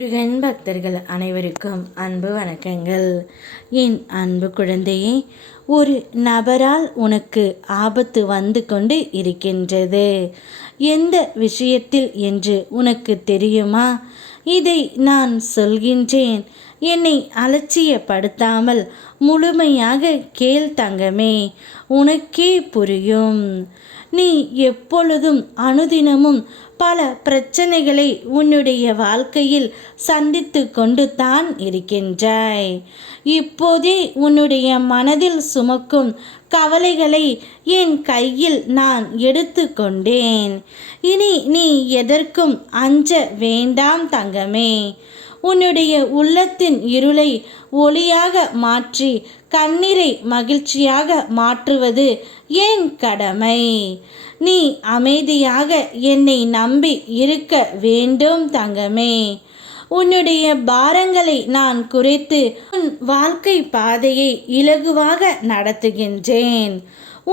முருகன் பக்தர்கள் அனைவருக்கும் அன்பு வணக்கங்கள். என் அன்பு குழந்தையே, ஒரு நபரால் உனக்கு ஆபத்து வந்து கொண்டு இருக்கின்றது. எந்த விஷயத்தில் என்று உனக்கு தெரியுமா? இதை நான் சொல்கின்றேன். என்னை அலட்சியப்படுத்தாமல் முழுமையாக கேள் தங்கமே, உனக்கே புரியும். நீ எப்பொழுதும் அனுதினமும் பல பிரச்சனைகளை உன்னுடைய வாழ்க்கையில் சந்தித்து கொண்டு தான் இருக்கின்றாய். இப்போதே உன்னுடைய மனதில் சுமக்கும் கவலைகளை என் கையில் நான் எடுத்து கொண்டேன். இனி நீ எதற்கும் அஞ்ச வேண்டாம் தங்கமே. உன்னுடைய உள்ளத்தின் இருளை ஒளியாக மாற்றி கண்ணீரை மகிழ்ச்சியாக மாற்றுவது என் கடமை. நீ அமைதியாக என்னை நம்பி இருக்க வேண்டும் தங்கமே. உன்னுடைய பாரங்களை நான் குறைத்து உன் வாழ்க்கை பாதையை இலகுவாக நடத்துகின்றேன்.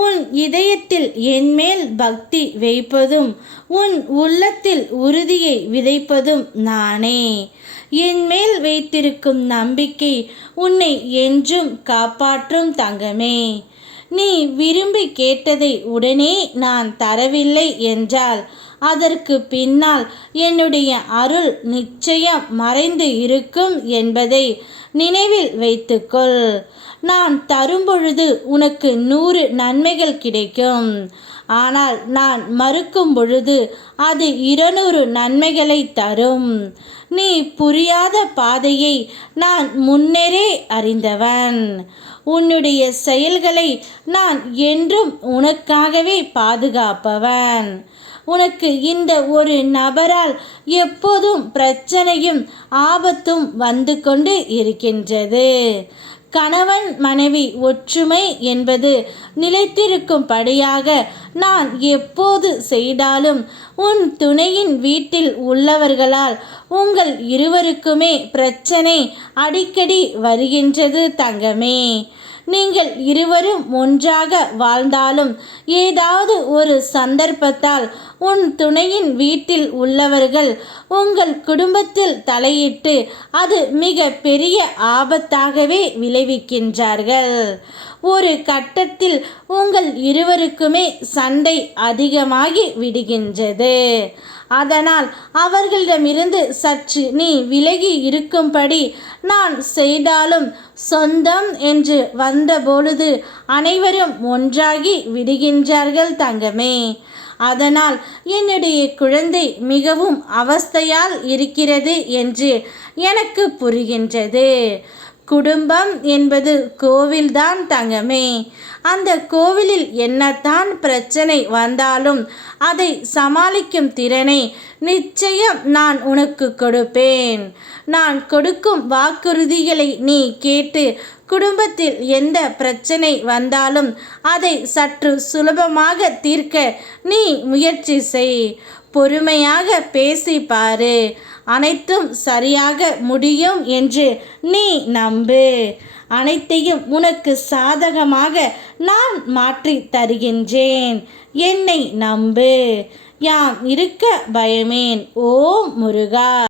உன் இதயத்தில் என்மேல் பக்தி வைப்பதும் உன் உள்ளத்தில் உறுதியை விதைப்பதும் நானே. என்மேல் வைத்திருக்கும் நம்பிக்கை உன்னை என்றும் காப்பாற்றும் தங்கமே. நீ விரும்பி கேட்டதை உடனே நான் தரவில்லை என்றால் அதற்கு பின்னால் என்னுடைய அருள் நிச்சயம் மறைந்து இருக்கும் என்பதை நினைவில் வைத்துக்கொள். நான் தரும்பொழுது உனக்கு 100 நன்மைகள் கிடைக்கும். ஆனால் நான் மறுக்கும் பொழுது அது 200 நன்மைகளை தரும். நீ புரியாத பாதையை நான் முன்னரே அறிந்தவன். உன்னுடைய செயல்களை நான் என்றும் உனக்காகவே பாதுகாப்பவன். உனக்கு இந்த ஒரு நபரால் எப்போதும் பிரச்சனையும் ஆபத்தும் வந்து கொண்டு இருக்கின்றது. கணவன் மனைவி ஒற்றுமை என்பது நிலைத்திருக்கும்படியாக நான் எப்போது செய்தாலும் உன் துணையின் வீட்டில் உள்ளவர்களால் உங்கள் இருவருக்குமே பிரச்சனை அடிக்கடி வருகின்றது தங்கமே. நீங்கள் இருவரும் ஒன்றாக வாழ்ந்தாலும் ஏதாவது ஒரு சந்தர்ப்பத்தால் உன் துணையின் வீட்டில் உள்ளவர்கள் உங்கள் குடும்பத்தில் தலையிட்டு அது மிக பெரிய ஆபத்தாகவே விளைவிக்கின்றார்கள். ஒரு கட்டத்தில் உங்கள் இருவருக்குமே சண்டை அதிகமாகி விடுகின்றது. அதனால் அவர்களிடமிருந்து சற்று நீ விலகி இருக்கும்படி நான் செய்தாலும் சொந்தம் என்று வந்தபொழுது அனைவரும் ஒன்றாகி விடுகின்றார்கள் தங்கமே. அதனால் என்னுடைய குழந்தை மிகவும் அவஸ்தையால் இருக்கிறது என்று எனக்கு புரிகின்றது. குடும்பம் என்பது கோவில்தான் தங்கமே. அந்த கோவிலில் என்னத்தான் பிரச்சனை வந்தாலும் அதை சமாளிக்கும் திறனை நிச்சயம் நான் உனக்கு கொடுப்பேன். நான் கொடுக்கும் வாக்குறுதிகளை நீ கேட்டு குடும்பத்தில் எந்த பிரச்சனை வந்தாலும் அதை சற்று சுலபமாக தீர்க்க நீ முயற்சி செய். பொறுமையாக பேசி பாரு. அனைத்தும் சரியாக முடியும் என்று நீ நம்பு. அனைத்தையும் உனக்கு சாதகமாக நான் மாற்றி தருகின்றேன். என்னை நம்பு. யாம் இருக்க பயமேன். ஓம் முருகா.